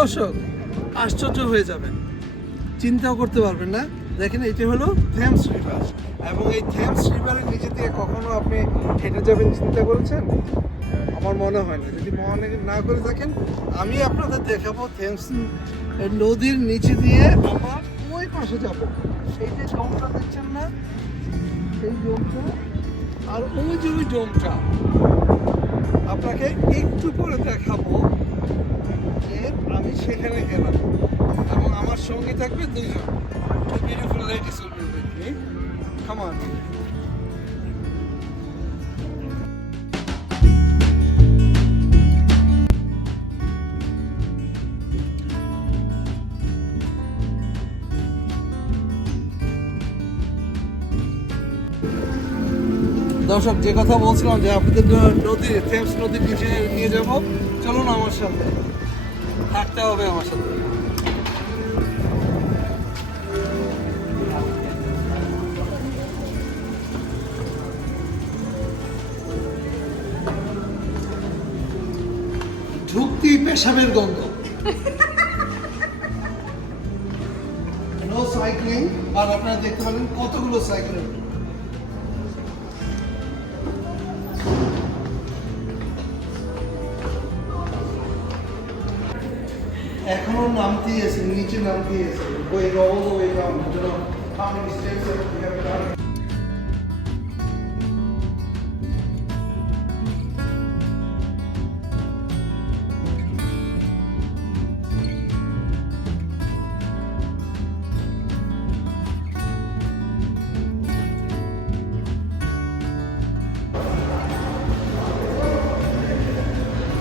দর্শক আশ্চর্য হয়ে যাবেন, চিন্তাও করতে পারবেন না। দেখেন এটি হলো থেমস রিভার, এবং এই থেমস রিভারের নিচে দিয়ে কখনো আপনি হেঁটে যাবেন চিন্তা করেছেন? আমার মনে হয় না। যদি মনে না করে থাকেন, আমি আপনাদের দেখাবো থেমস নদীর নিচে দিয়ে আমরা ওই পাশে যাব। এই যে ডোমটা দেখছেন না, এই ডোমটা, আর ওই যে ওই ডোমটা আপনাকে একটু পরে দেখাবো যে আমি সেখানে গেলাম, এবং আমার সঙ্গে থাকবে দুইজন। Two beautiful ladies will be with me. Come on. দর্শক, যে কথা বলছিলাম যে আপনাদের নদী, থেমস নদীর নিচে নিয়ে যাব, চলুন আমার সাথে, থাকতে হবে আমার সাথে। ঢুকতেই পেশাবের গন্ধ। নো সাইক্লিং, আর আপনারা দেখতে পাবেন কতগুলো সাইকেল। এখনো নামতেই আছে, নিচে নামতেই আছে, going all the way down. I don't know how many steps we have done.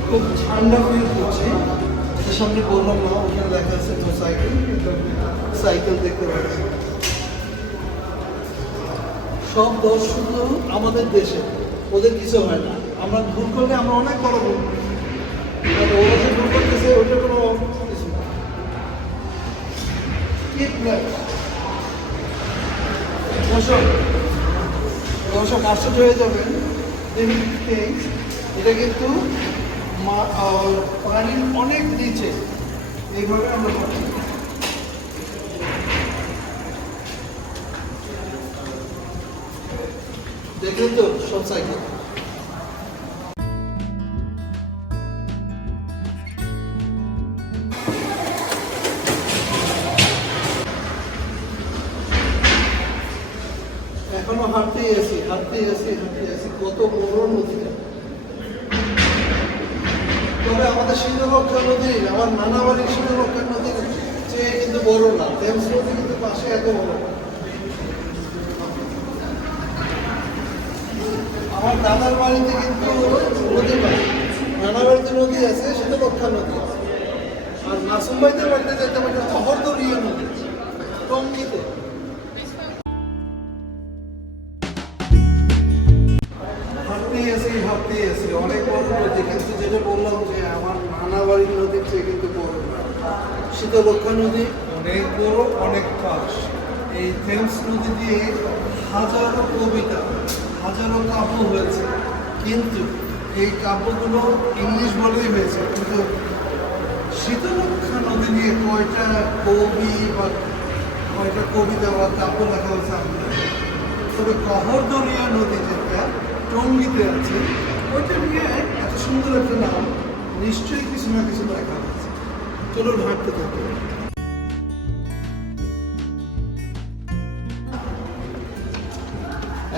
খুব ঠান্ডা ফিল করছে। সামনে বললাম না, ওখানে দেখা যাচ্ছে তো সাইকেল, কিন্তু সাইকেল দেখতে পাচ্ছি। সব দোষ শুধু আমাদের দেশে, ওদের কিছু হয় না। আমরা ভুল করলে আমরা অনেক বড় ভুল করি, ওরা যে ভুল করতেছে ওইটার কোনো কিছু না। দর্শক আশ্চর্য হয়ে যাবেন, এটা কিন্তু পানির অনেক নিচে। এইভাবে আমরা দেখলেন তো সব সাইকেল। এখনো হাঁটতেই আছি, কত বড় নদীটা। তবে আমাদের শীতলক্ষা নদী, আমার নানা বাড়ির শীতলক্ষা নদীর চেয়ে কিন্তু বড় না। থেমস নদী কিন্তু পাশে এত বড়। আমার দাদার বাড়িতে কিন্তু নদী পায়, নানা বাড়িতে নদী আছে, শীতলক্ষা নদী আছে। আর মাসুম ভাইদের বাড়িতে যেতে পারে শহরদলীয় নদী, টঙ্গীতে। হাঁটতেই আছি অনেক বড় নদী, কিন্তু যেটা বললাম যে আমার নানা বাড়ির নদীর চেয়ে কিন্তু বড় না। শীতলক্ষা নদী অনেক বড়, অনেক পাশ। এই থেমস নদী দিয়ে হাজারো কবিতা, হাজারো কাব্য হয়েছে, কিন্তু এই কাব্যগুলো ইংলিশ বলেই হয়েছে। কিন্তু শীতলক্ষা নদী নিয়ে কয়টা কবি বা কয়টা কবিতা বা কাব্য লেখা হয়েছে আমরা। তবে কহরদলীয় নদী যেটা টঙ্গীতে আছে, ওইটা নিয়ে এত সুন্দর একটা নাম, নিশ্চয়ই কিছু না কিছু লেখা হয়েছে। চলুন হাঁটতে থাকতে।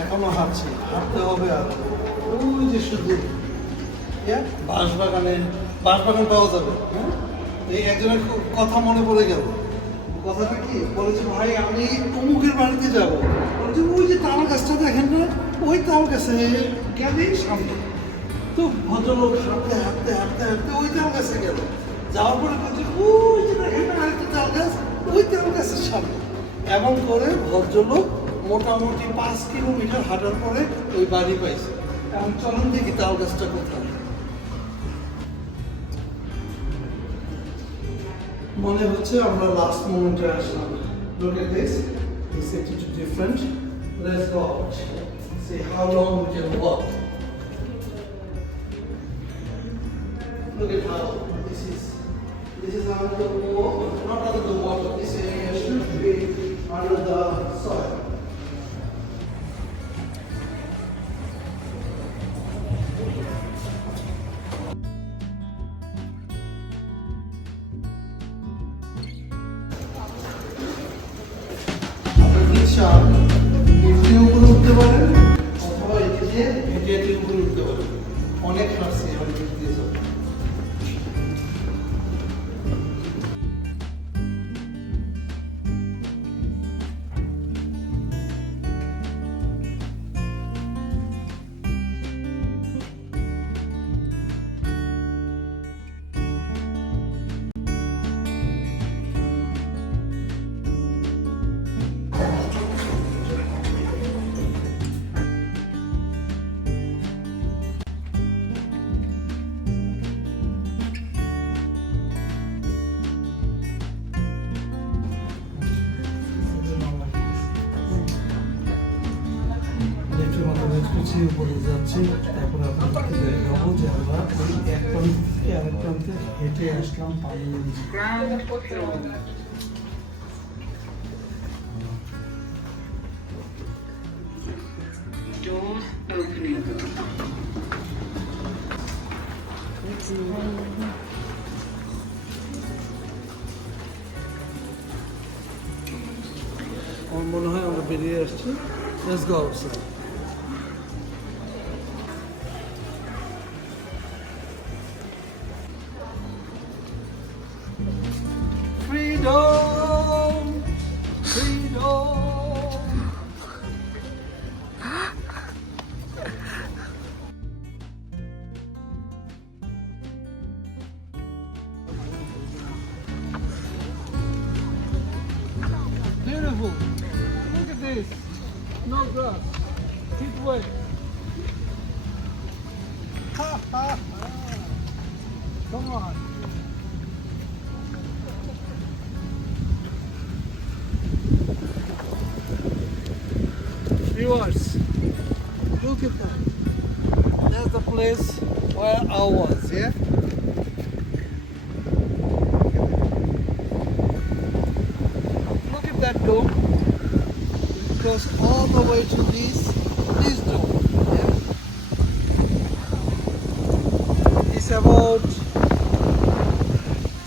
এখনো হাঁটতে হবে। আর ওই যে শুধু বাঁশবাগান পাওয়া যাবে। হ্যাঁ, এই একজনের কথা মনে পড়ে গেল। কথাটা কি বলেছে, ভাই আমি অমুকের বাড়িতে যাবো, বলছে ওই যে তাল গাছটা দেখেন না, ওই তাল গাছে গেলেই সামনে। তো ভদ্রলোক হাঁটতে ওই তাল গাছে গেল, যাওয়ার পরে বলছে ওই যে দেখেন না আরেকটা তাল গাছ, ওই তাল গাছের সামনে। এমন করে ভদ্রলোক মোটামুটি 5 কিলোমিটার হাঁটার পরে ওই বাড়ি পাইছে। এখন চলুন দেখি তাল গাছটা কোথায়। মনে হচ্ছে আমরা লাস্ট মোমেন্টে আসলাম। Look at this. This is too different. Let's go out. See how long we can walk. Look at how this is This is under the wall, not under the water. This area should be under the soil. লিফটে উপরে উঠতে পারেন অথবা এদিকে হেঁটে হেঁটে উপরে উঠতে পারেন অনেক হাসি এবার লিফট দিয়ে যাবে পিছিয়ে পড়ে যাচ্ছি তারপরে আপনাদেরকে দেখাবো যে আমরা ওই এক প্রান্ত থেকে আরেক প্রান্তে হেঁটে আসলাম পানি নিচে Doors opening. আমার মনে হয় আমরা বেরিয়ে আসছি let's go outside Freedom! Freedom! Beautiful! Look at this! No grass. Keep wet. Ha ha ha! Come on! Viewers, look at that. That's the place where I was, yeah? Look at that dome. It goes all the way to this dome, yeah? It's about,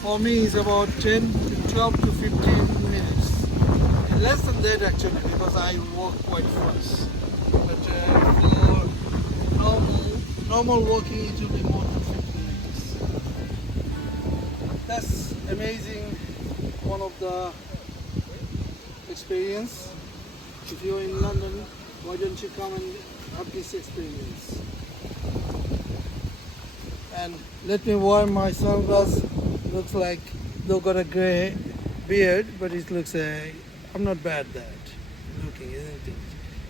for me, it's about 10 to 12 to 15 minutes. Less than that actually because I walk quite fast. But for normal walking it will be more than 15 minutes. That's amazing. One of the experience. If you're in London, why don't you come and have this experience? And let me wear my sunglasses. Looks like they've got a grey beard, but it looks I'm not bad that looking, isn't it?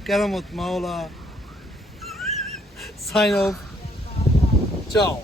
Karamat Maula. Sign off. Ciao.